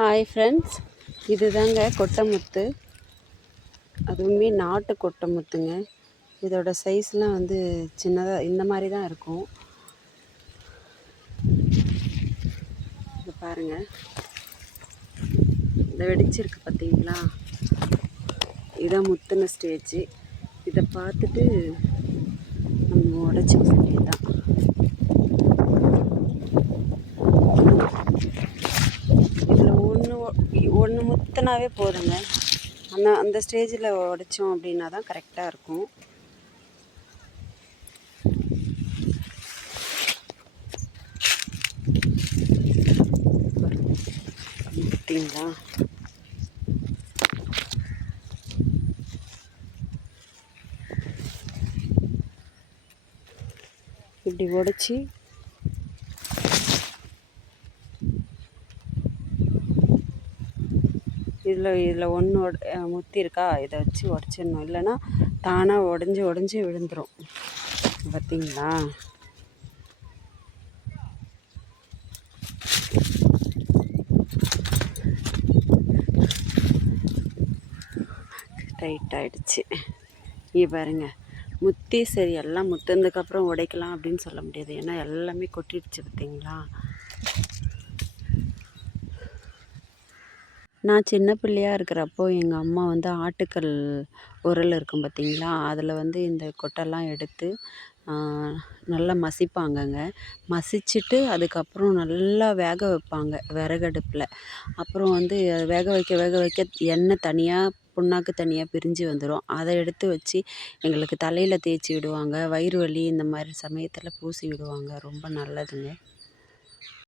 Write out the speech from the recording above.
Hi friends, இதுதாங்க கொட்டைமுத்து. அதுவுமே நாட்டு கொட்டைமுத்துங்க. இதோட சைஸ்லாம் வந்து சின்னதாக இந்த மாதிரி தான் இருக்கும். இது பாருங்கள், இந்த வெடிச்சிருக்கு பார்த்தீங்களா? இதான் முத்தின ஸ்டேஜ். இதை பார்த்துட்டு நம்ம உடச்சிக்க வேண்டியதுதான். இதில் ஒன்று முத்தினாவே போதுங்க. அந்த ஸ்டேஜில் உடைச்சோம் அப்படின்னா தான் கரெக்டாக இருக்கும். பார்த்தீங்களா? இப்படி உடைச்சி இதில் ஒன்று முத்தி இருக்கா, இதை வச்சு உடச்சிடணும். இல்லைன்னா தானாக உடஞ்சி விழுந்துடும். பார்த்தீங்களா? டைட் ஆகிடுச்சு. இங்கே பாருங்கள், முத்தி சரி எல்லாம் முத்துனதுக்கப்புறம் உடைக்கலாம் அப்படின்னு சொல்ல முடியாது. ஏன்னா எல்லாமே கொட்டிடுச்சு. பார்த்தீங்களா? நான் சின்ன பிள்ளையாக இருக்கிறப்போ எங்கள் அம்மா வந்து ஆட்டுக்கல் உரல் இருக்கும் பார்த்தீங்களா? அதில் வந்து இந்த கொட்டைலாம் எடுத்து நல்லா மசிப்பாங்கங்க. மசிச்சுட்டு அதுக்கப்புறம் நல்லா வேக வைப்பாங்க விறகடுப்பில். அப்புறம் வந்து வேக வைக்க எண்ணெய் தனியாக, புண்ணாக்கு தனியாக பிரிஞ்சு வந்துடும். அதை எடுத்து வச்சு எங்களுக்கு தலையில் தேய்ச்சி விடுவாங்க. வயிறு வலி இந்த மாதிரி சமயத்தில் பூசி விடுவாங்க. ரொம்ப நல்லதுங்க.